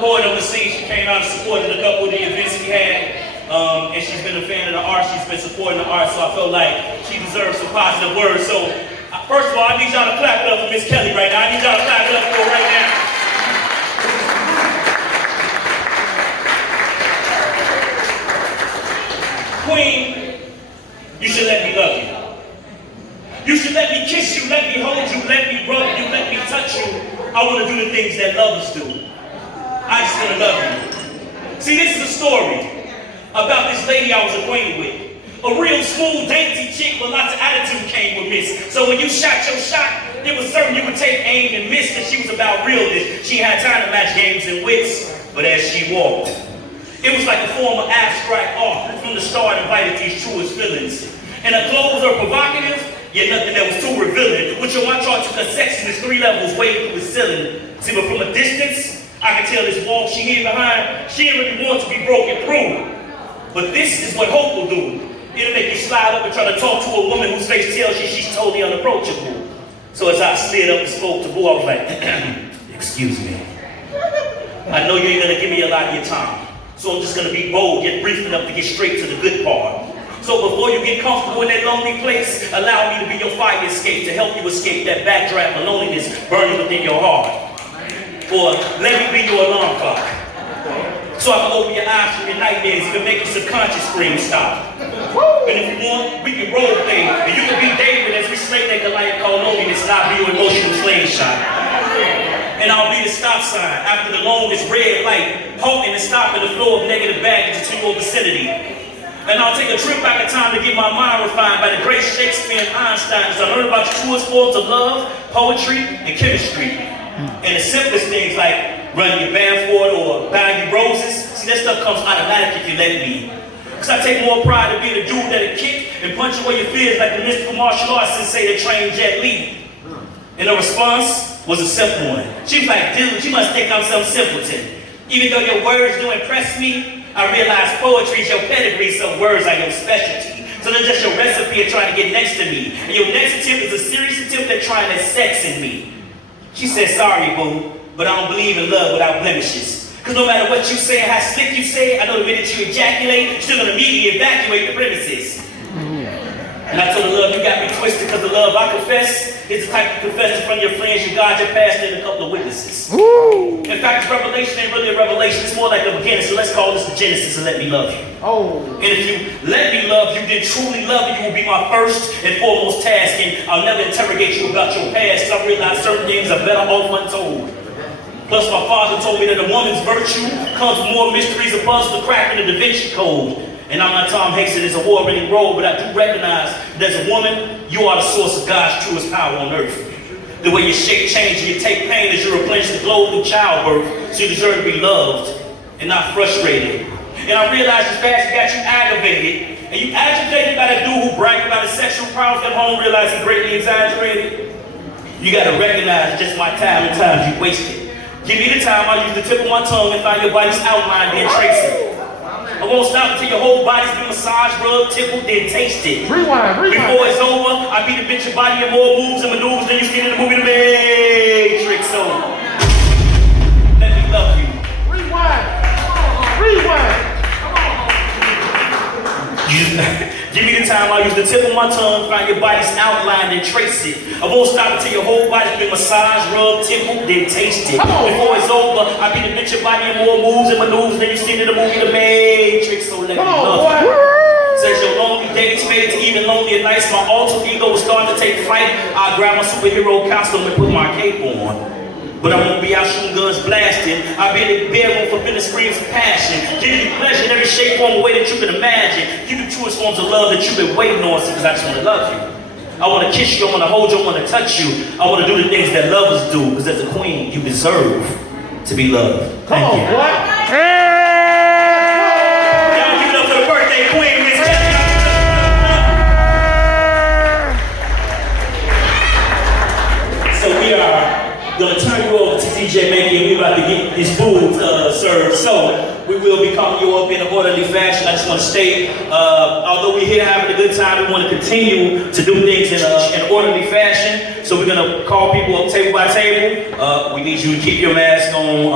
Going overseas, she came out and supported a couple of the events we had. And she's been a fan of the art, she's been supporting the art, so I felt like she deserves some positive words. So, first of all, I need y'all to clap it up for Miss Kelly right now. I need y'all to clap it up for her right now. Queen, you should let me love you. You should let me kiss you, let me hold you, let me rub you, let me touch you. I want to do the things that lovers do. I just want to love you. See, this is a story about this lady I was acquainted with. A real smooth, dainty chick with lots of attitude came with Miss. So when you shot your shot, it was certain you would take aim and miss, because she was about realness. She had time to match games and wits, but as she walked, it was like a form of abstract art. From the start, invited these truest feelings. And her clothes are provocative, yet nothing that was too revealing. Which on my chart took her sexiness 3 levels way through the ceiling. See, but from a distance, I can tell this wall she hid behind, she didn't really want to be broken through. But this is what hope will do. It'll make you slide up and try to talk to a woman whose face tells you she's totally unapproachable. So as I slid up and spoke to Boo, I was like, excuse me. I know you ain't gonna give me a lot of your time. So I'm just gonna be bold, yet brief enough to get straight to the good part. So before you get comfortable in that lonely place, allow me to be your fire escape, to help you escape that backdraft of loneliness burning within your heart. Or let me be your alarm clock, so I can open your eyes from your nightmares, you can make your subconscious scream stop. And if you want, we can role play, and you can be David as we slay that Goliath called loneliness, and I'll be your emotional slingshot. And I'll be the stop sign after the longest red light, halting and stopping the flow of negative baggage into your vicinity. And I'll take a trip back in time to get my mind refined by the great Shakespeare and Einstein as I learn about the truest forms of love, poetry, and chemistry. And the simplest things like running your band for it or buying you roses, see, that stuff comes automatic if you let me. Because I take more pride in being a dude that'll kick and punch away your fears like the mystical martial arts sensei that trained Jet Li. And the response was a simple one. She was like, dude, you must think I'm some simpleton. Even though your words do impress me, I realize poetry is your pedigree, so words are your specialty. So they're just your recipe of trying to get next to me. And your next attempt is a serious attempt at trying to sex in me. She said, sorry, boo, but I don't believe in love without blemishes. Because no matter what you say and how slick you say, I know the minute you ejaculate, you're still going to immediately evacuate the premises. And I told her, love, you got me twisted, because the love I confess is the type you confess in front of your friends, your God, your pastor, and a couple of witnesses. Woo. In fact, this revelation ain't really a revelation, it's more like a beginning, so let's call this the Genesis and let me love you. Oh. And if you let me love you, then truly love you will be my first and foremost task, and I'll never interrogate you about your past, because I realize certain things are better off untold. Plus, my father told me that a woman's virtue comes with more mysteries and puzzles to crack in the Da Vinci Code. And I'm not Tom Hanks in his award-winning role, but I do recognize that as a woman, you are the source of God's truest power on earth. The way you shape change and you take pain as you replenish the glow through childbirth, so you deserve to be loved and not frustrated. And I realize as fast as got you aggravated, and you agitated by that dude who bragged about his sexual prowess at home, realize he greatly exaggerated. You gotta recognize just my time and times you wasted. Give me the time, I'll use the tip of my tongue and find your body's outline, then trace it. I won't stop until your whole body's been massaged, rubbed, tickled, then tasted. Rewind. Before it's over, I beat a bitch your body in more moves and maneuvers than you seen in the movie The Matrix. So, let me love you. Rewind. Give me the time, I'll use the tip of my tongue, find your body's outline, then trace it. I won't stop until your whole body's been massaged, rubbed, tickled, then tasted. Before it's over, I beat a bitch your body in more moves and maneuvers than you seen in the movie The Matrix. So let me love you. Says your lonely days fade to even lonelier nights. My alter ego will start to take flight. I'll grab my superhero costume and put my cape on. But I won't be out shooting guns blasting. I'll be in the bedroom for bitter screams of passion. Giving you pleasure in every shape, form, or way that you can imagine. Give you truest forms of love that you've been waiting on, because I just want to love you. I want to kiss you, I want to hold you, I want to touch you. I want to do the things that lovers do, because as a queen, you deserve to be loved. Thank you. What? Y'all give it up for the birthday queen, Miss Kelly. So we are gonna turn you over to DJ Makey, and we're about to get his food served. So we will be calling you up in an orderly fashion. I just want to state, although we're here having a good time, we want to continue to do things in an orderly fashion. So we're gonna call people up table by table. We need you to keep your mask on.